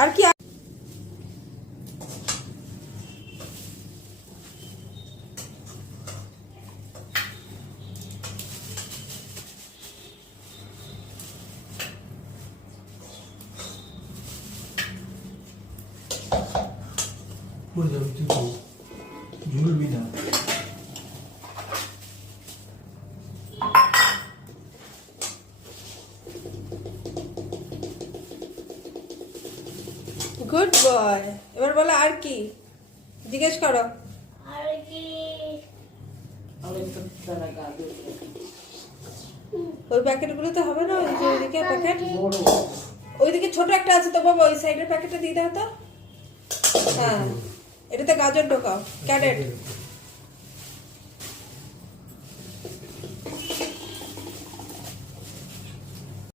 আর কি ঝুলবি না। Good boy. এবার বলো আর কি, জিজ্ঞেস করো। আর কি ওই প্যাকেটগুলোতে হবে না, ওই যে ওইদিকে প্যাকেট, ওইদিকে ছোট একটা আছে তো বাবা, ওই সাইডের প্যাকেটটা দিয়ে দাও তো। হ্যাঁ, এটাতে গাজর ঢোকাও, ক্যারেট।